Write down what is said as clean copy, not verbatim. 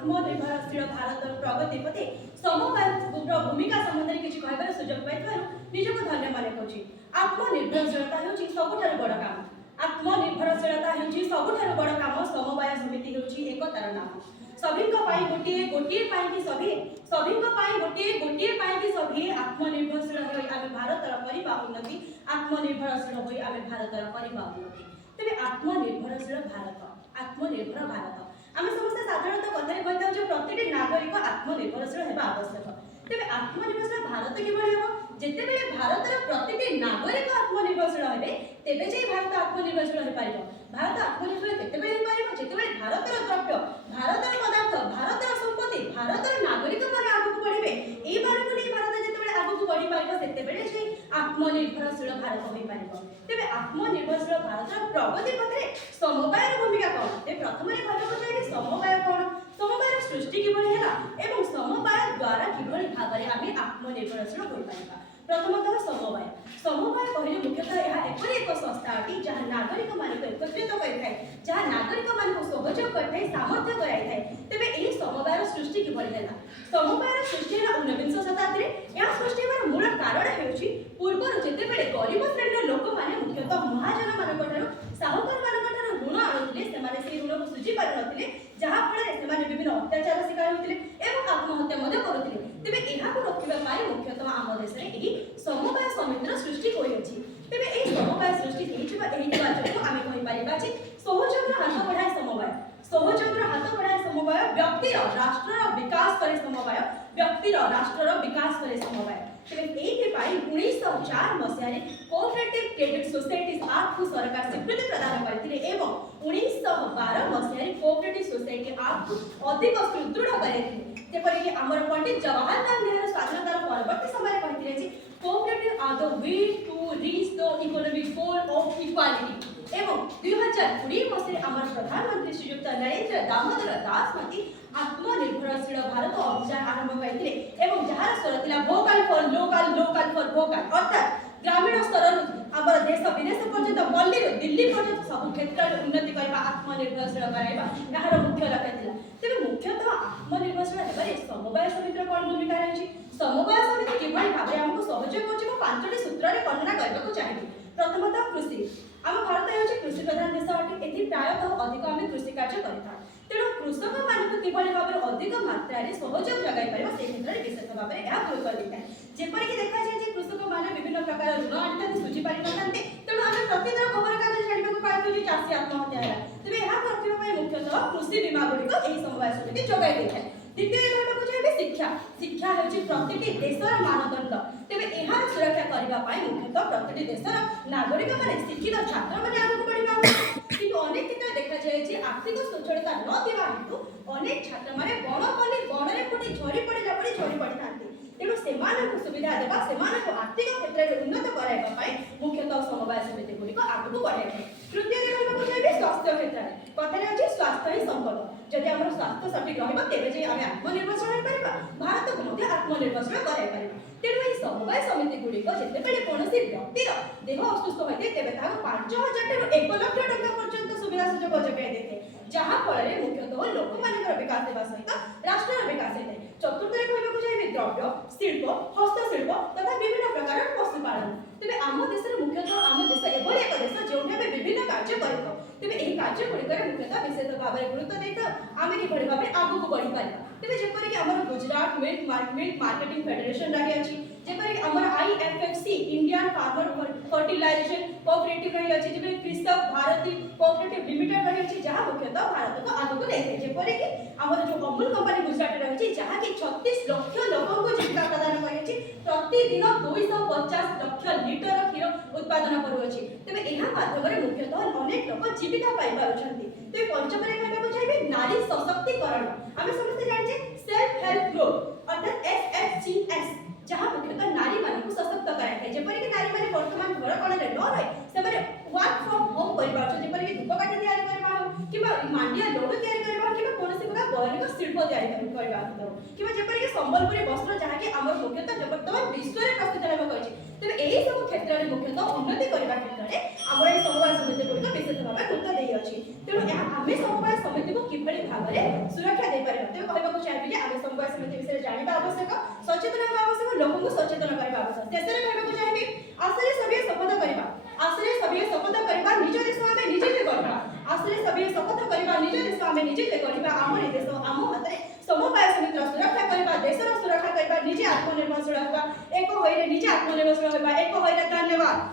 आत्मनिर्भरशील भारत प्रगति प्रति समवायिक भूमिका संबंध में किसी कहबार सुजोग पाइबार निजक धन्य मन करुछि। आत्मनिर्भरशीलता हेउछि सबुठारु बड़ काम। आत्मनिर्भरशीलता हेउछि सबुठारु बड़ काम। समवाय समिति हेउछि एकतार नाम। सभी गोटे गोटे कि सभी गोटे कि सभी आत्मनिर्भरशील होई आमे भारतर परिबा उन्नति। आत्मनिर्भरशील होई आमे भारतर परिबा उन्नति। तेबे आत्मनिर्भरशील भारत आमे समस्त साधारणतः कथारे कहता जे प्रत्येक नागरिक आत्मनिर्भरशील हेबा आवश्यक। तेबे आत्मनिर्भरशील भारत किभଳି हेबो जेतेबेले भारतर प्रत्येक नागरिक आत्मनिर्भरशील हेबे तेबे जे भारत आत्मनिर्भरशील हे पारिबो। भारत आत्मनिर्भर केतेबेले हे पारिबो जेतेबेले भारतर द्रव्य भारतर पदार्थ भारतर संपत्ति भारतर नागरिक माने आगु बढ़िबे। एई बारको नै भारत जेतेबेले आगु बढ़ि पारिबो सेतेबेले जे आत्मनिर्भरशील भारत होई पारिबो। तेबे आत्मनिर्भरशील भारतर प्रगति पथरे समवायर भूमिका कोन? ते प्रथम रे कहबो जे समवाय कोन? समवायर सृष्टि किभଳି ହେଲା ଏବଂ समवाय द्वारा किभଳି भाबरे आमे आत्मनिर्भरशील होई पारिबा। प्रथमतः समवाय कहले मुख्यतः यह एपरि एक संस्था अटी जहाँ नागरिक मानक एकत्रित करिथाय, जहाँ नागरिक मानक सहयोग करिथाय, सामर्थ्य कराइथाय। तेबे एही समवायर सृष्टि किभଳି ହେଲା? समवायर सृष्टि ହେଲା 19 शताब्दी रे। या सृष्टि हेबार मूल कारण हेउछि पूर्वरु जेतेबेले गरीब श्रेणीर लोक माने मुख्यतः महाजन मानक ठारू साहुकार मानक ठारू ऋण आनुथिले, सेमाने सेही ऋण को सुझी पारि नथिले, जहाँ फଳରେ सेमाने विभिन्न अत्याचार शिकार होतिले एवं आत्महत्या मध्ये करुथिले। तेबे एहाको रोकिबा पाई मुख्यतः आम देश रे एही समवाय समितिर सृष्टि होई अछि। तेबे एही समवाय सृष्टि हेइछबा एही जो आमे कहि परिबा जे सहयोगर हाथ बढ़ाए समवाय। सहयोगर हाथ बढ़ाए समवाय व्यक्तिर राष्ट्रर विकास करे समवाय, व्यक्तिर राष्ट्रर विकास करे समवाय। तेबे एही के पाई 1904 मसिया रे कोऑपरेटिव क्रेडिट सोसाइटीज एक्ट को सरकार स्वीकृति प्रदान करथिले एवं 1912 मसिया रे कोऑपरेटिव सोसाइटी एक्ट को अधिक सुदृढ़ करथिले। जेपरि कि हमर पंडित जवाहरलाल नेहरू स्वाधीनतार परवर्ती समय कहथिले जे cooperative are the way to reach the economic goal of equality. एवं 2020 मसिया हमर प्रधानमंत्री श्रीयुक्त नरेंद्र दामोदर दास मती आत्मनिर्भरशील भारत अभियान आरंभ करथिले एवं जहार स्वर थिला vocal for local, local for vocal. अर्थात ग्रामीण स्तर हमर देश विदेश पर्यंत दिल्ली पर्यंत सब क्षेत्र में उन्नति करबा, आत्मनिर्भरशील कराइबा यार मुख्य लक्ष्य थिला। तेबे मुख्यतः आत्मनिर्भरशील हेबारे समवाय समितिर कोन भूमिका रहिछि? समवाय समिति किभଳି भाबरे हमको सहयोग करछि को पांचटी सूत्र रे वर्णना करबाको चाहिबी। प्रथमतः कृषि। आम भारत हेउछि कृषि प्रधान देश अटे। एथि प्रायतः अधिक आमे कृषि कार्य करिथा। तेणु कृषक मानक किभଳି भाबरे अधिक मात्रा रे सहयोग जगाई परिबा से क्षेत्र रे विशेष भाबरे या गुरुत्व दिଥାଏ। जेपरि कि देखा जाय जे कृषक माने विभिन्न प्रकार ऋण आनिथाନ୍ତି सुझी पारि नथाନ୍ତି। तेणु आमे प्रतिदिन खबर कागज जानिबाको पाइथु जे चाषी आत्महत्या होला। तेबे ଏହା प्रतिभा पय मुख्यतः कृषि बीमा गुडिक एही समवाय समिति जगाई दैଥାଏ। द्वितीय कहबाको चाहिबे शिक्षा। शिक्षा हेउछि प्रतिटी देशर मानदंड। तेबे एहार सुरक्षा करबा पय मुख्यतः प्रतिटी देशर नागरिक माने शिक्षित छात्र माने आगु बढ़िबा। किंतु अनेक क्षेत्र देखा जाय जे आर्थिक सच्छलता न दिबा हेतु अनेक छात्र माने बणरे कोठी झड़ी पड़िला परि झड़ी पड़िथाନ୍ତି। तेणु सेमानकु सुविधा देबा, सेमानकु आर्थिक क्षेत्र रे उन्नत कराइबा पय मुख्यतः समवाय समिति गुडिक आगु बढ़ाइबे। तृतीय कहबाको चाहिबे स्वास्थ्य क्षेत्र रे। कथारे अछि स्वास्थ्य ही संपद। जदि हमर स्वास्थ्य सठिक रहबा तेबे जे आमे आत्मनिर्भरशील होई परिबा, भारत को मध्ये आत्मनिर्भरशील कराइ परिबा। तेणु एही समवाय समिति गुडिक जेतेबेले कोनोसी व्यक्तिर देह असुस्थ होइते तेबे ताको 5000 टारु 1 लाख टका पर्यंत सुविधा सुजोग जगाई देते, जहाँ फଳରେ मुख्यतः लोक मानकर विकास हेबा सहित राष्ट्रर विकास हेते। चतुर्थ रे कहबाको चाहिबे द्रव्य, शिल्प, हस्तशिल्प तथा विभिन्न प्रकार पशुपालन। तेबे आम देशर मुख्यतः आम देश एभଳି एक देश जोठे आमे विभिन्न कार्य करितो। तेबे एही कार्य गुडिकर मुख्यतः विशेष भाबरे गुरुत्व देतो आमे किभଳି भाबरे आगु बढ़ि पारिबा। तेबे जेपरि कि हमर गुजरात मिल्क मार्केटिंग फेडरेशन रही अछि, जेपरि कि हमर आईएफएफसी इंडियन फार्मर फर्टिलाइजेशन कोऑपरेटिव रही अछि, जेपरि कृषक भारती कोऑपरेटिव लिमिटेड रही अछि, जहाँ मुख्यतः भारत को आगु लेते। जेपरि कि हमर जो अमूल कंपनी गुजरात रही अछि, जहाँ कि 36 लाख लोगों को जीविका प्रदान करै अछि, प्रतिदिन 250 लाख लीटर क्षीर उत्पादन करू अछि। तेबे एहा माध्यमरे मुख्यतः अनेक लोक जीविका पाइ पारुछन्ति। तेबे पंचमरे कहबाको चाहिबे नारी सशक्तिकरण। आमे समस्त जानि सेल्फ हेल्प ग्रुप अर्थात एसएचजीएस, जहाँ मुख्यतः नारी मानक सशक्त कराए। जेपरि कि नारी माने वर्तमान घर कोणे न रहे सेमाने वर्क फ्रॉम होम करिबा छ, जेपरि कि धूपकाठी तयारी करबा किबा मांडिया लोड तयारी करबा किबा कोनोसी प्रकार बौद्धिक शिल्प तयारी करबा किबा जेपरि कि संबलपुरी वस्त्र, जहाँ कि हमर मुख्यतः वर्तमान विश्व रे प्रसिद्ध हेबा कहछि। तेबे एही सब क्षेत्र रे मुख्यतः उन्नति करबा क्षेत्र रे हमर एही समवाय समिति गुडिक विशेष भाबे गुरुत्व देइ अछि। तेणु आमे समवाय समिति को किभଳି भाबरे सुरक्षा दे पारिबा। तेबे समिति विषय जानिबा आवश्यक सचेतन होगा आवश्यक लोगों को सचेतन करबा आवश्यक शेषरे कहबा चाहिबी आसरे सभी शपथ करबा आसरे सभी शपथ करबा निज देश आमे निजे जे करबा आसरे सभी शपथ करबा निज देश आमे निजे जे करबा आम देश आम हाथ रे समवाय समितिर सुरक्षा करबा देशर सुरक्षा करबा निजे आत्मनिर्भरशील होगा एक होइरे निजे आत्मनिर्भरशील होगा एक होइरे धन्यवाद।